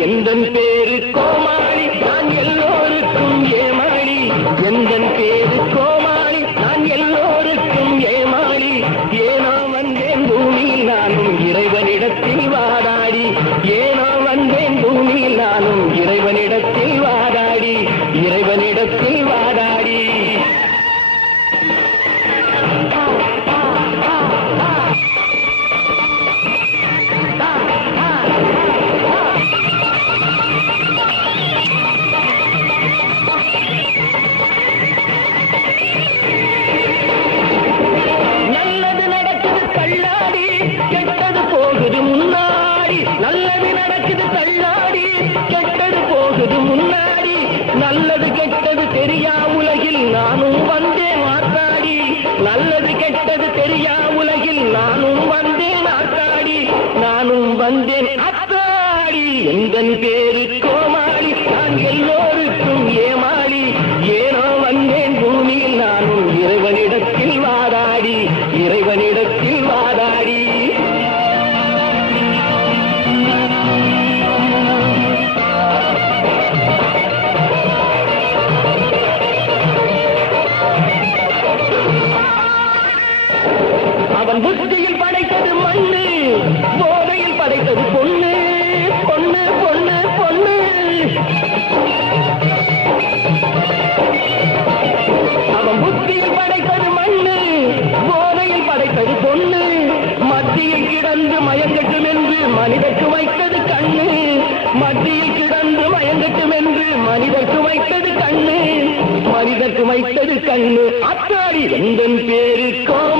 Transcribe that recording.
எந்தன் பேரு கோமாளி? நான் எல்லோருக்கும் ஏமாளி. எந்தன் பேரு கோமாளி? நான் எல்லோருக்கும் ஏமாளி. ஏனோ வந்தேன் பூமியில் நானும் இறைவனிடத்தில் வாதாடி. ஏனோ வந்தேன் பூமியில் நானும் இறைவனிடத்தில் வாதாடி. இறைவனிடத்தில் வாதாடி. நல்லது கெட்டது தெரியா? உலகில் நானும் வந்தேன் ஆத்தாடி. நானும் வந்தேன் அத்தாடி எந்த பேரு கோமாளி? நான் எல்லோருக்கும் ஏமாளி. ஏனோ வந்தேன் பூமியில் நானும் இறைவனிடத்தில் வாதாடி இறைவனிடத்தில் அவன் புத்தியில் படைத்தது மண்ணு போதையில் படைத்தது பொண்ணு பொண்ணு பொண்ணு பொண்ணு. அவன் புத்தியில் படைத்தது மண்ணு போதையில் படைத்தது பொண்ணு. மத்தியில் கிடந்து மயங்கட்டும் என்று மனிதற்கு வைத்தது கண்ணு. மத்தியில் கிடந்து மயங்கட்டும் என்று மனிதற்கு வைத்தது கண்ணு. மனிதற்கு வைத்தது கண்ணு. அத்தாடி எந்த பேருக்கோ